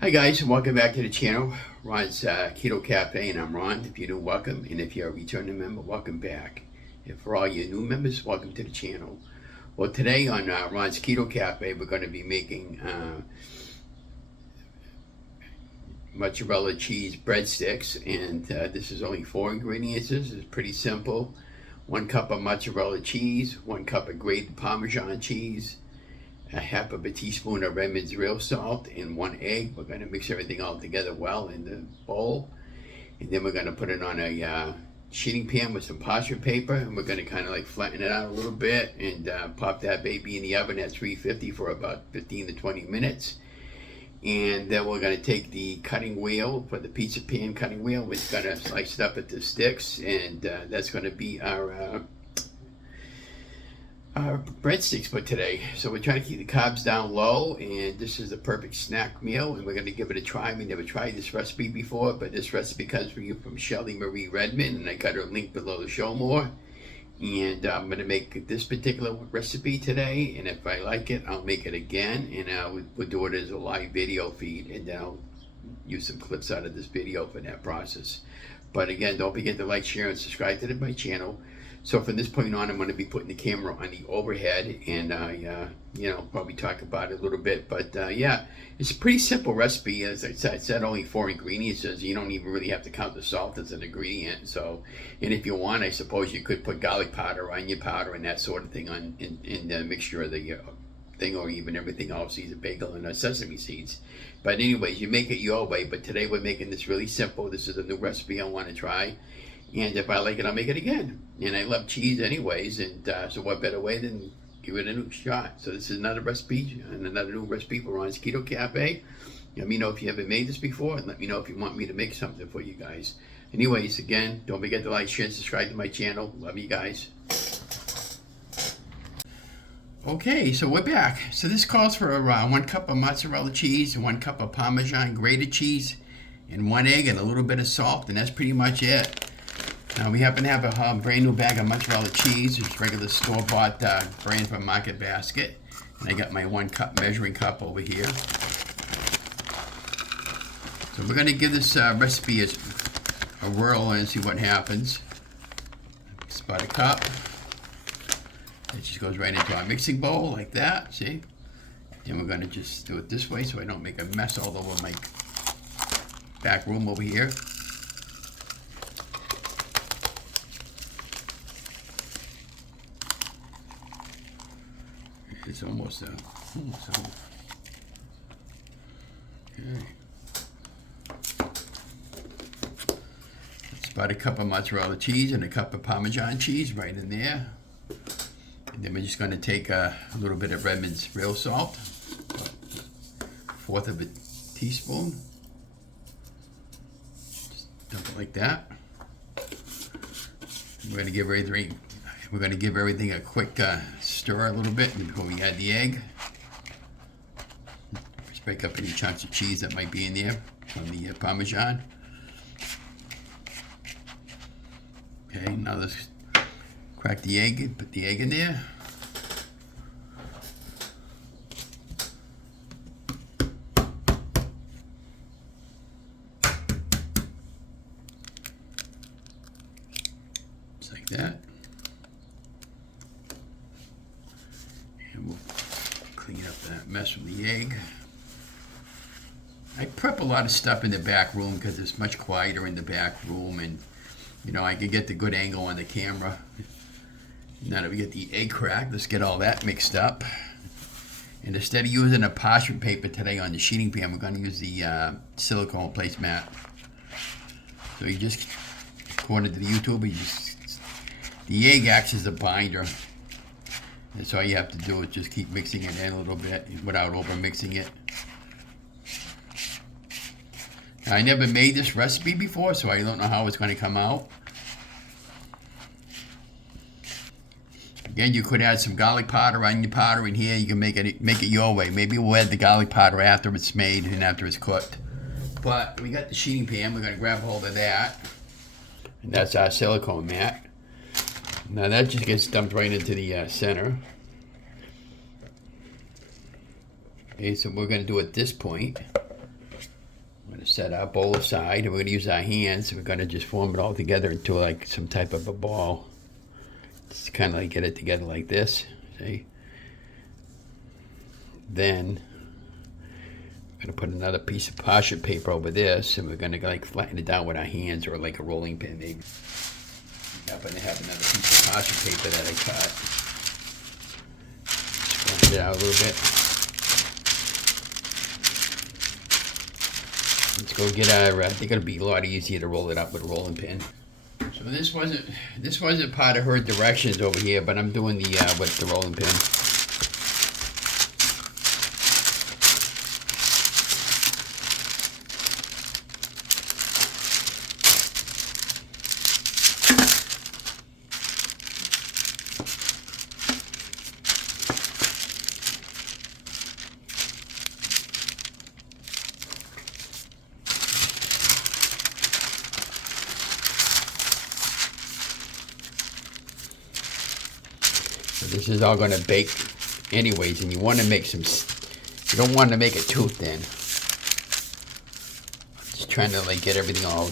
Hi guys, and welcome back to the channel. Ron's Keto Cafe, and I'm Ron. If you're new, welcome, and if you're a returning member, welcome back. And for all you new members, welcome to the channel. Well, today on Ron's Keto Cafe, we're going to be making mozzarella cheese breadsticks, and this is only 4 ingredients. This is pretty simple. 1 cup of mozzarella cheese, 1 cup of grated parmesan cheese, a half of a teaspoon of Redmond's real salt, and 1 egg. We're going to mix everything all together well in the bowl, and then we're going to put it on a sheeting pan with some parchment paper, and we're going to kind of like flatten it out a little bit and pop that baby in the oven at 350 for about 15 to 20 minutes. And then we're going to take the cutting wheel for the pizza pan cutting wheel. We're going to slice it up into sticks, and that's going to be our breadsticks for today. So we're trying to keep the carbs down low, and this is the perfect snack meal, and we're going to give it a try. We never tried this recipe before, but this recipe comes from Shelly Marie Redmond, and I got her link below to show more. And I'm going to make this particular recipe today, and if I like it, I'll make it again, and we'll do it as a live video feed, and then I'll use some clips out of this video for that process. But again, don't forget to like, share, and subscribe to my channel. So from this point on, I'm going to be putting the camera on the overhead, and probably talk about it a little bit. But yeah, it's a pretty simple recipe. As I said, only 4 ingredients. So you don't even really have to count the salt as an ingredient. So, and if you want, I suppose you could put garlic powder, onion powder, and that sort of thing on in the mixture of the thing, or even everything else, seeds of bagel and sesame seeds. But anyways, you make it your way. But today we're making this really simple. This is a new recipe I want to try. And if I like it, I'll make it again. And I love cheese anyways, and so what better way than give it a new shot. So this is another recipe, and another new recipe for Ron's Keto Cafe. Let me know if you haven't made this before, and let me know if you want me to make something for you guys. Anyways, again, don't forget to like, share, and subscribe to my channel. Love you guys. Okay, so we're back. So this calls for 1 cup of mozzarella cheese, 1 cup of parmesan grated cheese, and 1 egg, and a little bit of salt, and that's pretty much it. Now we happen to have a brand new bag of mozzarella cheese. It's regular store-bought brand from Market Basket. And I got my 1 cup measuring cup over here. So we're going to give this recipe a whirl and see what happens. It's about a cup. It just goes right into our mixing bowl like that, see? Then we're going to just do it this way so I don't make a mess all over my back room over here. It's almost okay. It's about a cup of mozzarella cheese and a cup of Parmesan cheese right in there. And then we're just going to take a little bit of Redmond's real salt, 1/4 of a teaspoon. Just dump it like that. We're going to give everything a quick stir a little bit before we add the egg. Just break up any chunks of cheese that might be in there from the Parmesan. Okay, now let's crack the egg and put the egg in there. Just like that. And we'll clean up that mess from the egg. I prep a lot of stuff in the back room because it's much quieter in the back room, and I can get the good angle on the camera. Now that we get the egg cracked, let's get all that mixed up. And instead of using a parchment paper today on the sheeting pan, we're going to use the silicone placemat. So you just, according to the YouTuber, the egg acts as a binder. That's all you have to do, is just keep mixing it in a little bit without over mixing it. Now, I never made this recipe before, so I don't know how it's going to come out. Again, you could add some garlic powder, onion powder in here. You can make it your way. Maybe we'll add the garlic powder after it's made and after it's cooked. But we got the sheeting pan. We're going to grab hold of that. And that's our silicone mat. Now that just gets dumped right into the center. Okay, so we're going to do at this point. going to set our bowl aside, and we're going to use our hands. We're going to just form it all together into like some type of a ball. Just kind of like get it together like this, see? Then we're going to put another piece of parchment paper over this, and we're going to like flatten it down with our hands or like a rolling pin maybe. I happen to have another piece of parchment paper that I cut. Spread it out a little bit. Let's go get our, I think it'll be a lot easier to roll it up with a rolling pin. So this wasn't part of her directions over here, but I'm doing the with the rolling pin. This is all going to bake anyways, and you want to make some, you don't want to make it too thin. Just trying to like get everything all,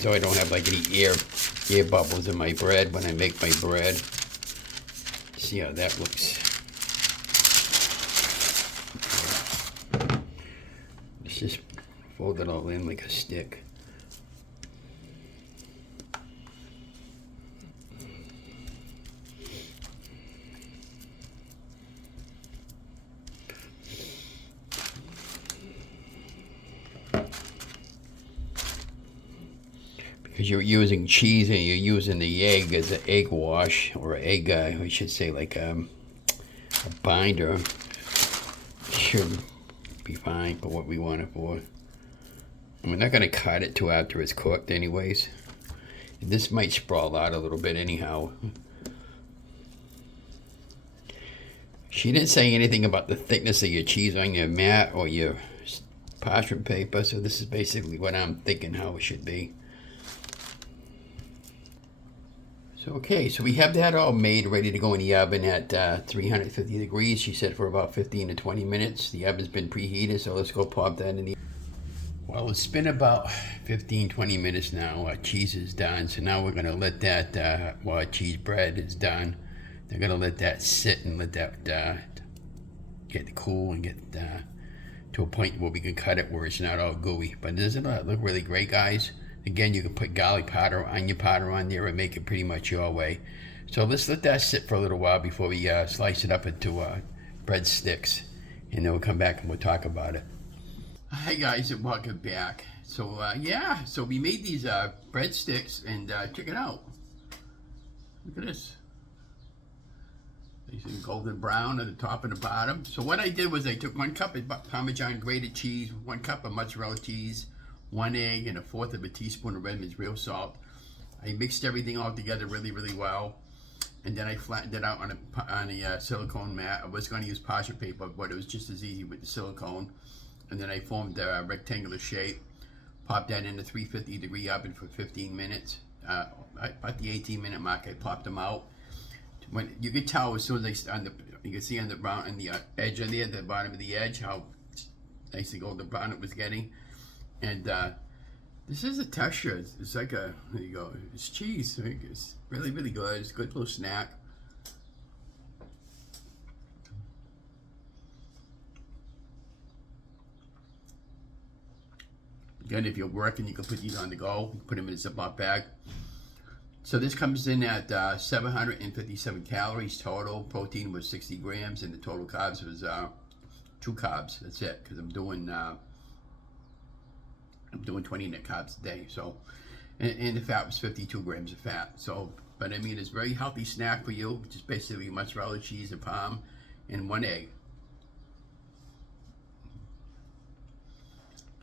so I don't have like any air bubbles in my bread when I make my bread. See how that looks. Let's just fold it all in like a stick. Because you're using cheese and you're using the egg as an egg wash, or an egg, I should say, like a binder. Should be fine for what we want it for. And we're not going to cut it till after it's cooked anyways. And this might sprawl out a little bit anyhow. She didn't say anything about the thickness of your cheese on your mat or your parchment paper, so this is basically what I'm thinking how it should be. So okay, so we have that all made, ready to go in the oven at 350 degrees. She said for about 15 to 20 minutes. The oven's been preheated, so let's go pop that in the. Well, it's been about 15-20 minutes now. Our cheese is done, so now we're gonna let that while our cheese bread is done, they're gonna let that sit and let that get cool and get to a point where we can cut it where it's not all gooey. But doesn't it look really great, guys? Again, you can put garlic powder, onion powder on there and make it pretty much your way. So let's let that sit for a little while before we slice it up into breadsticks, and then we'll come back and we'll talk about it. Hi guys, and welcome back. So yeah, so we made these breadsticks, and check it out. Look at this. Nice and golden brown at the top and the bottom. So what I did was I took 1 cup of Parmesan grated cheese, 1 cup of mozzarella cheese, 1 egg, and 1/4 of a teaspoon of Redmond's real salt. I mixed everything all together really, really well, and then I flattened it out on a silicone mat. I was going to use parchment paper, but it was just as easy with the silicone. And then I formed a rectangular shape, popped that in the 350-degree oven for 15 minutes. At the 18-minute mark, I popped them out. When you could tell as soon as you can see on the brown and the edge on there, the bottom of the edge, how nice and golden brown it was getting. And this is a texture. It's like a, there you go, it's cheese. It's really, really good. It's a good little snack. Again, if you're working, you can put these on the go. Put them in a Ziploc bag. So this comes in at 757 calories total. Protein was 60 grams, and the total carbs was 2 carbs. That's it, because I'm doing 20 net carbs a day. So, and the fat was 52 grams of fat. So, but I mean, it's a very healthy snack for you. Just basically mozzarella cheese and parm and 1 egg.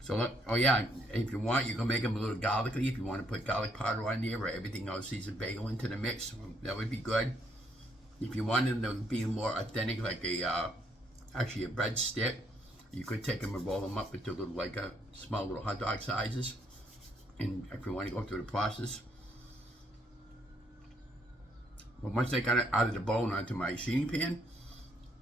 So look, oh yeah, if you want, you can make them a little garlicky. If you want to put garlic powder on there or everything else, seasoned bagel into the mix, that would be good. If you wanted them to be more authentic, like actually a breadstick, you could take them and roll them up into little, like a small little hot dog sizes. And if you want to go through the process. Well, once I got it out of the bowl and onto my sheeting pan,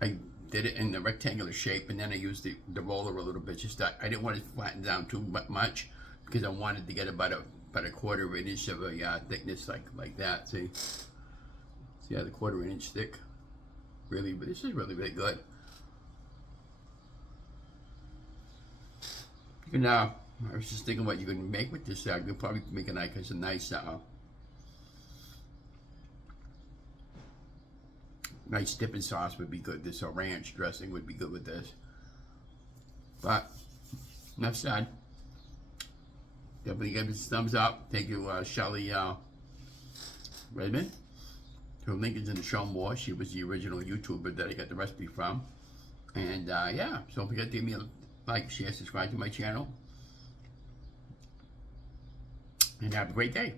I did it in the rectangular shape, and then I used the roller a little bit. Just I didn't want it flattened down too much because I wanted to get about a quarter of an inch of a thickness like that. See, yeah, the quarter of an inch thick. Really, but this is really good. You can I was just thinking what you can make with this. You could probably make a nice nice dipping sauce would be good. This ranch dressing would be good with this. But enough said. Definitely give us a thumbs up. Thank you, Shelly Redmond. Her link is in the show more. She was the original YouTuber that I got the recipe from. And yeah, so don't forget to give me a like, share, subscribe to my channel. And have a great day.